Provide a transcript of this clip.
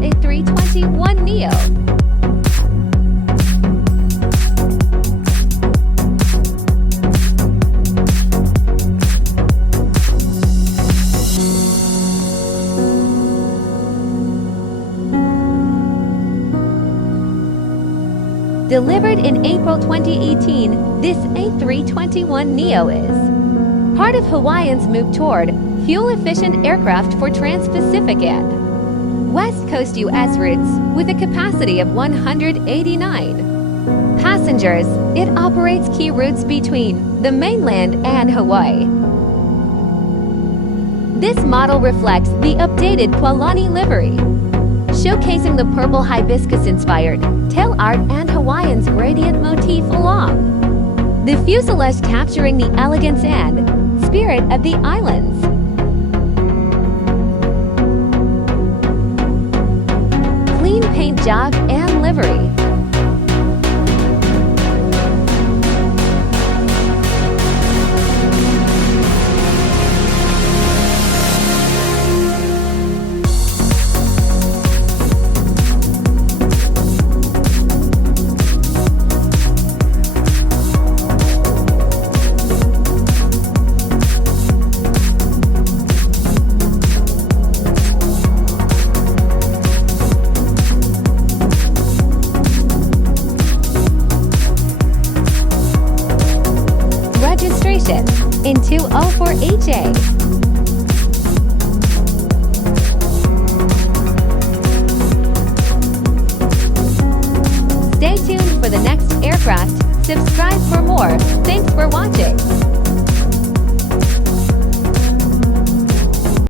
A321neo. Delivered in April 2018, this A321neo is part of Hawaiian's move toward fuel-efficient aircraft for Trans-Pacific and West Coast U.S. routes with a capacity of 189 passengers. It operates key routes between the mainland and Hawaii. This model reflects the updated Pualani livery, showcasing the purple hibiscus-inspired tail art and Hawaiian's gradient motif along the fuselage, capturing the elegance and spirit of the islands. Clean paint job and livery.